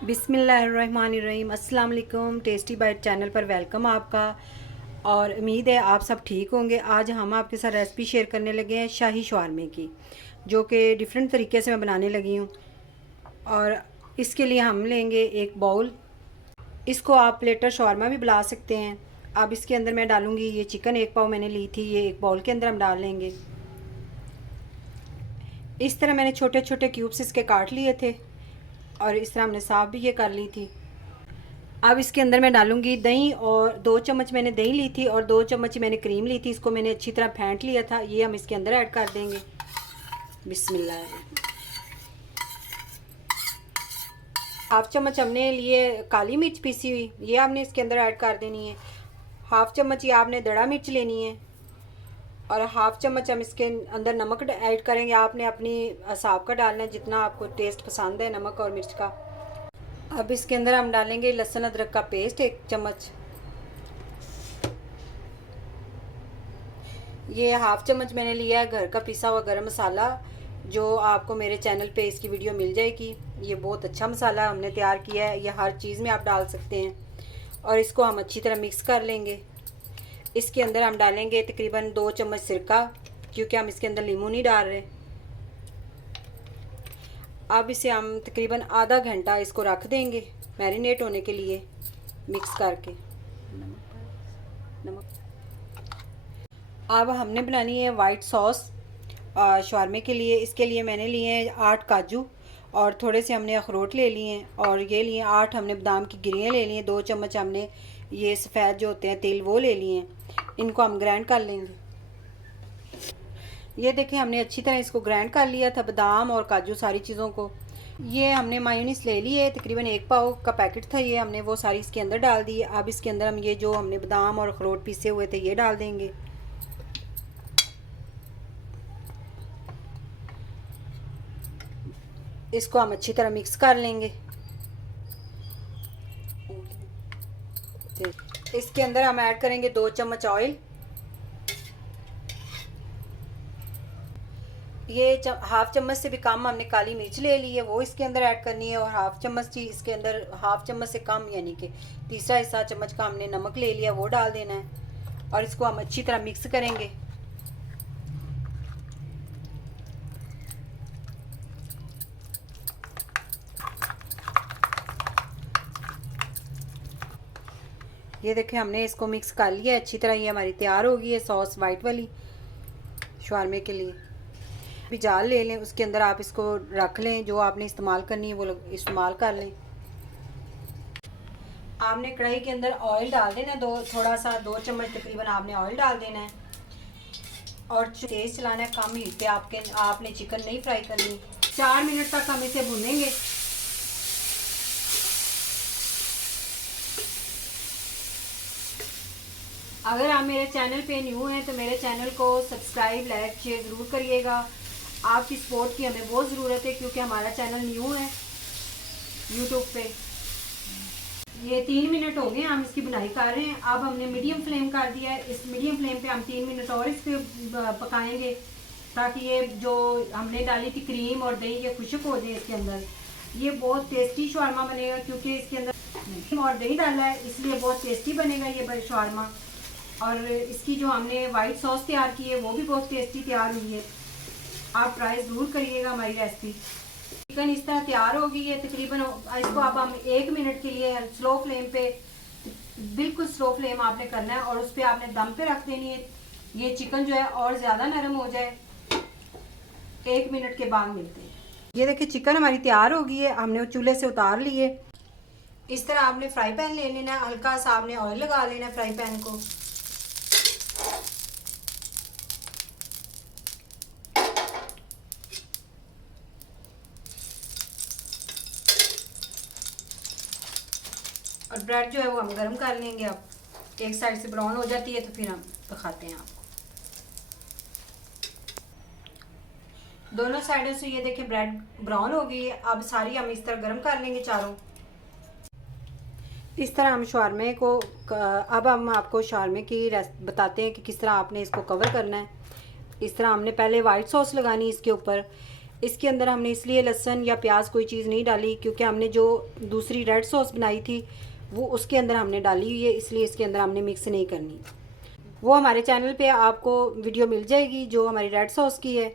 बिस्मिल्लाहिर्रहमानिर्रहीम। अस्सलाम वालेकुम। टेस्टी बाइट चैनल पर वेलकम आपका, और उम्मीद है आप सब ठीक होंगे। आज हम आपके साथ रेसिपी शेयर करने लगे हैं शाही शवारमे की, जो कि डिफरेंट तरीके से मैं बनाने लगी हूँ। और इसके लिए हम लेंगे एक बाउल। इसको आप प्लेटर शवारमा भी बुला सकते हैं। अब इसके अंदर मैं डालूँगी ये चिकन, एक पाव मैंने ली थी, ये एक बाउल के अंदर हम डाल लेंगे। इस तरह मैंने छोटे छोटे क्यूब्स इसके काट लिए थे, और इस तरह हमने साफ़ भी ये कर ली थी। अब इसके अंदर मैं डालूंगी दही, और 2 चम्मच मैंने दही ली थी और 2 चम्मच मैंने क्रीम ली थी। इसको मैंने अच्छी तरह फेंट लिया था। ये हम इसके अंदर ऐड कर देंगे। बिस्मिल्लाह। हाफ चम्मच हमने लिए काली मिर्च पीसी हुई, ये आपने इसके अंदर ऐड कर देनी है। हाफ चम्मच ये आपने दड़ा मिर्च लेनी है, और हाफ चम्मच हम इसके अंदर नमक ऐड करेंगे। आपने अपनी हिसाब का डालना है, जितना आपको टेस्ट पसंद है नमक और मिर्च का। अब इसके अंदर हम डालेंगे लहसुन अदरक का पेस्ट 1 चम्मच। ये हाफ चम्मच मैंने लिया है घर का पिसा हुआ गरम मसाला, जो आपको मेरे चैनल पे इसकी वीडियो मिल जाएगी। ये बहुत अच्छा मसाला हमने तैयार किया है, ये हर चीज़ में आप डाल सकते हैं। और इसको हम अच्छी तरह मिक्स कर लेंगे। इसके अंदर हम डालेंगे तकरीबन 2 चम्मच सिरका, क्योंकि हम इसके अंदर नींबू नहीं डाल रहे। अब इसे हम तकरीबन आधा घंटा इसको रख देंगे मैरिनेट होने के लिए, मिक्स करके। नमक। अब हमने बनानी है वाइट सॉस शवारमे के लिए। इसके लिए मैंने लिए हैं 8 काजू, और थोड़े से हमने अखरोट ले लिए हैं, और ये लिए 8 हमने बादाम की गिरियाँ ले ली हैं। 2 चम्मच हमने ये सफ़ेद जो होते हैं तिल, वो ले लिए हैं। इनको हम ग्राइंड कर लेंगे। ये देखें, हमने अच्छी तरह इसको ग्राइंड कर लिया था, बादाम और काजू सारी चीज़ों को। ये हमने मायोनीस ले ली है, तकरीबन 1 पाव का पैकेट था ये, हमने वो सारी इसके अंदर डाल दी है। अब इसके अंदर हम ये जो हमने बादाम और अखरोट पीसे हुए थे ये डाल देंगे। इसको हम अच्छी तरह मिक्स कर लेंगे। इसके अंदर हम ऐड करेंगे 2 चम्मच ऑयल। ये हाफ चम्मच से भी कम हमने काली मिर्च ले ली है, वो इसके अंदर ऐड करनी है। और हाफ चम्मच ही इसके अंदर, हाफ चम्मच से कम यानी कि तीसरा हिस्सा चम्मच का हमने नमक ले लिया, वो डाल देना है। और इसको हम अच्छी तरह मिक्स करेंगे। ये देखें, हमने इसको मिक्स कर लिया अच्छी तरह। ये हमारी तैयार हो गई है सॉस वाइट वाली शवारमे के लिए। भी जाल ले लें, उसके अंदर आप इसको रख लें, जो आपने इस्तेमाल करनी है वो इस्तेमाल कर लें। आपने कढ़ाई के अंदर ऑयल डाल देना है, थोड़ा सा 2 चम्मच तकरीबन आपने ऑयल डाल देना है, और तेज़ चलाना है, कम हीट पे आपने चिकन नहीं फ्राई करनी। 4 मिनट तक हम इसे भूनेंगे। अगर आप मेरे चैनल पे न्यू हैं तो मेरे चैनल को सब्सक्राइब, लाइक, शेयर ज़रूर करिएगा। आपकी सपोर्ट की हमें बहुत ज़रूरत है, क्योंकि हमारा चैनल न्यू है यूट्यूब पे। ये 3 मिनट हो गए हम इसकी बुनाई कर रहे हैं। अब हमने मीडियम फ्लेम कर दिया है। इस मीडियम फ्लेम पे हम 3 मिनट और इस पर पकाएंगे, ताकि ये जो हमने डाली थी क्रीम और दही, ये खुश्क हो जाए इसके अंदर। ये बहुत टेस्टी शवारमा बनेगा, क्योंकि इसके अंदर क्रीम और दही डाला है, इसलिए बहुत टेस्टी बनेगा ये शवारमा। और इसकी जो हमने वाइट सॉस तैयार की है वो भी बहुत टेस्टी तैयार हुई है। आप ट्राई ज़रूर करिएगा हमारी रेसिपी। चिकन इस तरह तैयार हो गई है तकरीबन। इसको अब हम 1 मिनट के लिए स्लो फ्लेम पे, बिल्कुल स्लो फ्लेम आपने करना है, और उस पर आपने दम पे रख देनी है। ये चिकन जो है और ज़्यादा नरम हो जाए। 1 मिनट के बाद मिलते हैं। ये देखिए, चिकन हमारी तैयार हो गई है, हमने चूल्हे से उतार लिए। इस तरह आपने फ्राई पैन ले लेना है, हल्का सा आपने ऑयल लगा लेना है फ्राई पैन को। और ब्रेड जो है वो हम गर्म कर लेंगे। अब एक साइड से ब्राउन हो जाती है तो फिर हम दिखाते हैं आपको। दोनों साइडों से ये देखें ब्रेड ब्राउन हो गई है। अब सारी हम इस तरह गर्म कर लेंगे चारों। इस तरह हम शवारमे को, अब हम आपको शवारमे की बताते हैं कि किस तरह आपने इसको कवर करना है। इस तरह हमने पहले वाइट सॉस लगानी है इसके ऊपर। इसके अंदर हमने इसलिए लहसुन या प्याज कोई चीज़ नहीं डाली क्योंकि हमने जो दूसरी रेड सॉस बनाई थी वो उसके अंदर हमने डाली हुई है, इसलिए इसके अंदर हमने मिक्स नहीं करनी। वो हमारे चैनल पे आपको वीडियो मिल जाएगी जो हमारी रेड सॉस की है।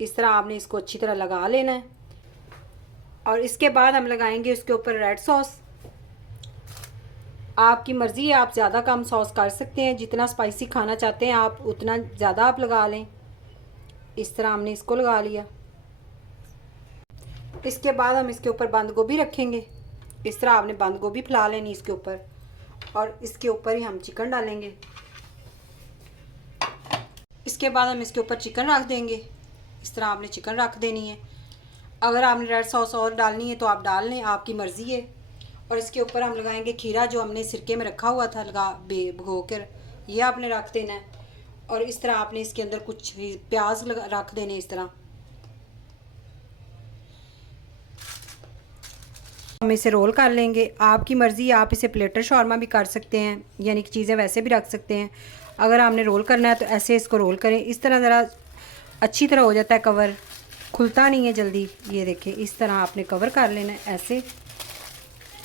इस तरह आपने इसको अच्छी तरह लगा लेना है और इसके बाद हम लगाएंगे इसके ऊपर रेड सॉस। आपकी मर्ज़ी है, आप ज़्यादा कम सॉस कर सकते हैं, जितना स्पाइसी खाना चाहते हैं आप उतना ज़्यादा आप लगा लें। इस तरह हमने इसको लगा लिया। इसके बाद हम इसके ऊपर बंद गोभी रखेंगे। इस तरह आपने बंद गोभी फैला लेनी इसके ऊपर और इसके ऊपर ही हम चिकन डालेंगे। इसके बाद हम इसके ऊपर चिकन रख देंगे। इस तरह आपने चिकन रख देनी है। अगर आपने रेड सॉस और डालनी है तो आप डाल लें, आपकी मर्ज़ी है। और इसके ऊपर हम लगाएंगे खीरा जो हमने सिरके में रखा हुआ था भिगो कर, ये आपने रख देना है। और इस तरह आपने इसके अंदर कुछ प्याज रख देने। इस तरह हम इसे रोल कर लेंगे। आपकी मर्ज़ी, आप इसे प्लेटर शॉर्मा भी कर सकते हैं, यानी कि चीज़ें वैसे भी रख सकते हैं। अगर आपने रोल करना है तो ऐसे इसको रोल करें। इस तरह ज़रा अच्छी तरह हो जाता है कवर, खुलता नहीं है जल्दी। ये देखिए इस तरह आपने कवर कर लेना है ऐसे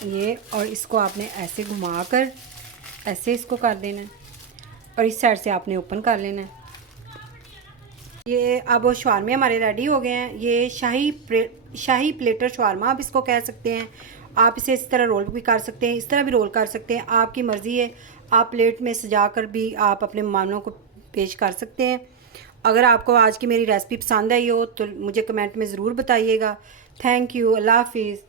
ये, और इसको आपने ऐसे घुमा कर ऐसे इसको कर देना है और इस साइड से आपने ओपन कर लेना है। ये अब शवारमे हमारे रेडी हो गए हैं। ये शाही प्लेटर शवारमा आप इसको कह सकते हैं। आप इसे इस तरह रोल भी कर सकते हैं, इस तरह भी रोल कर सकते हैं, आपकी मर्ज़ी है। आप प्लेट में सजा कर भी आप अपने मेहमानों को पेश कर सकते हैं। अगर आपको आज की मेरी रेसिपी पसंद आई हो तो मुझे कमेंट में ज़रूर बताइएगा। Thank you. अल्लाह हाफिज़।